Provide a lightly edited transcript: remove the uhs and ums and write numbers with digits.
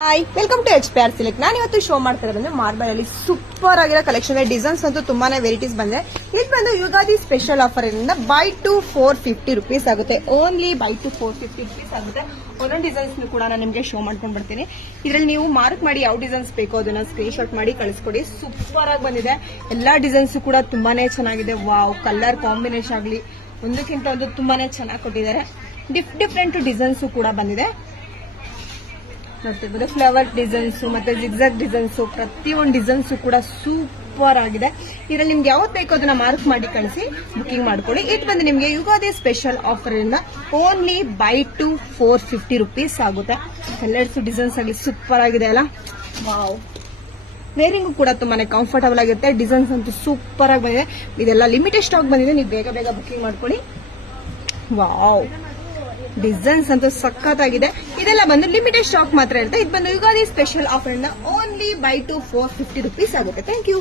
Hi welcome to HPR Select. ನಾನು ಇವತ್ತು show ಮಾಡ್ತಾ ಇರೋದು ಮಾರ್ಬಲ್ ಅಲ್ಲಿ ಸೂಪರ್ ಆಗಿರೋ ಕಲೆಕ್ಷನ್ ಡಿಸೈನ್ಸ್ ಅಂತೂ ತುಂಬಾನೇ ವೆರೈಟೀಸ್ ಬಂದಿದೆ. ಇದು ಬಂದು ಯುಗಾದಿ ಸ್ಪೆಷಲ್ ಆಫರ್ ಇಂದ ಬೈ ಟು 450 ರೂಪೀಸ್ ಆಗುತ್ತೆ. ಓನ್ಲಿ ಬೈ ಟು 450 ರೂಪೀಸ್ ಆಗುತ್ತೆ. ಒಂದೊಂದು ಡಿಸೈನ್ಸ್ ಕೂಡ ನಾನು ನಿಮಗೆ ಶೋ ಮಾಡ್ಕೊಂಡು ಬರ್ತೀನಿ. ಇದರಲ್ಲಿ ನೀವು ಮಾರ್ಕ್ ಮಾಡಿ ಯಾವ ಡಿಸೈನ್ಸ್ ಬೇಕೋ ಅದನ್ನ ಸ್ಕ್ರೀನ್ ಶಾಟ್ ಮಾಡಿ ಕಳಿಸ್ಕೊಡಿ. ಸೂಪರ್ ಆಗಿ ಬಂದಿದೆ. ಎಲ್ಲಾ ಡಿಸೈನ್ಸ್ ಕೂಡ ತುಂಬಾನೇ ಚೆನ್ನಾಗಿದೆ. ವಾವ್, ಕಲರ್ ಕಾಂಬಿನೇಷನ್ ಆಗಲಿ ಒಂದಕ್ಕಿಂತ ಒಂದು ತುಂಬಾನೇ ಚೆನ್ನಾಗಿ ಕೊಟ್ಟಿದ್ದಾರೆ. ಡಿಫ್ರೆಂಟ್ ಡಿಸೈನ್ಸ್ ಕೂಡ ಬಂದಿದೆ. ನೋಡ್ತಿರ್ಬೋದು ಫ್ಲವರ್ ಡಿಸೈನ್ಸ್ ಮತ್ತೆ ಜಿಗ್ಜಾಗ್ ಡಿಸೈನ್ಸ್, ಪ್ರತಿಯೊಂದು ಡಿಸೈನ್ಸ್ ಕೂಡ ಸೂಪರ್ ಆಗಿದೆ. ಇದರಲ್ಲಿ ನಿಮ್ಗೆ ಯಾವತ್ತು ಬೇಕೋ ಅದನ್ನ ಮಾರ್ಕ್ ಮಾಡಿ ಕಳಿಸಿ ಬುಕಿಂಗ್ ಮಾಡ್ಕೊಳ್ಳಿ. ಇದು ಬಂದು ನಿಮ್ಗೆ ಯುಗಾದಿ ಸ್ಪೆಷಲ್ ಆಫರ್ ಇಂದ ಓನ್ಲಿ ಬೈ ಟು 450 ರೂಪೀಸ್ ಆಗುತ್ತೆ. ಕಲರ್ಸ್ ಡಿಸೈನ್ಸ್ ಆಗಲಿ ಸೂಪರ್ ಆಗಿದೆ ಅಲ್ಲ. ವಾವ್, ವೇರಿಂಗು ಕೂಡ ತುಂಬಾನೇ ಕಂಫರ್ಟಬಲ್ ಆಗಿರುತ್ತೆ. ಡಿಸೈನ್ಸ್ ಅಂತೂ ಸೂಪರ್ ಆಗಿ ಬಂದಿದೆ. ಇದೆಲ್ಲ ಲಿಮಿಟೆಡ್ ಸ್ಟಾಕ್ ಬಂದಿದೆ, ನೀವು ಬೇಗ ಬೇಗ ಬುಕಿಂಗ್ ಮಾಡ್ಕೊಳ್ಳಿ. ವಾವ್, ಡಿಸೈನ್ಸ್ ಅಂತೂ ಸಖತ್ತಾಗಿದೆ. ಇದೆಲ್ಲ ಬಂದು ಲಿಮಿಟೆಡ್ ಸ್ಟಾಕ್ ಮಾತ್ರ ಇರುತ್ತೆ. ಇದು ಬಂದು ಯುಗಾದಿ ಸ್ಪೆಷಲ್ ಆಫರ್ ಇಂದ ಓನ್ಲಿ ಬೈ ಟು 450 ರೂಪೀಸ್ ಆಗುತ್ತೆ. Thank you.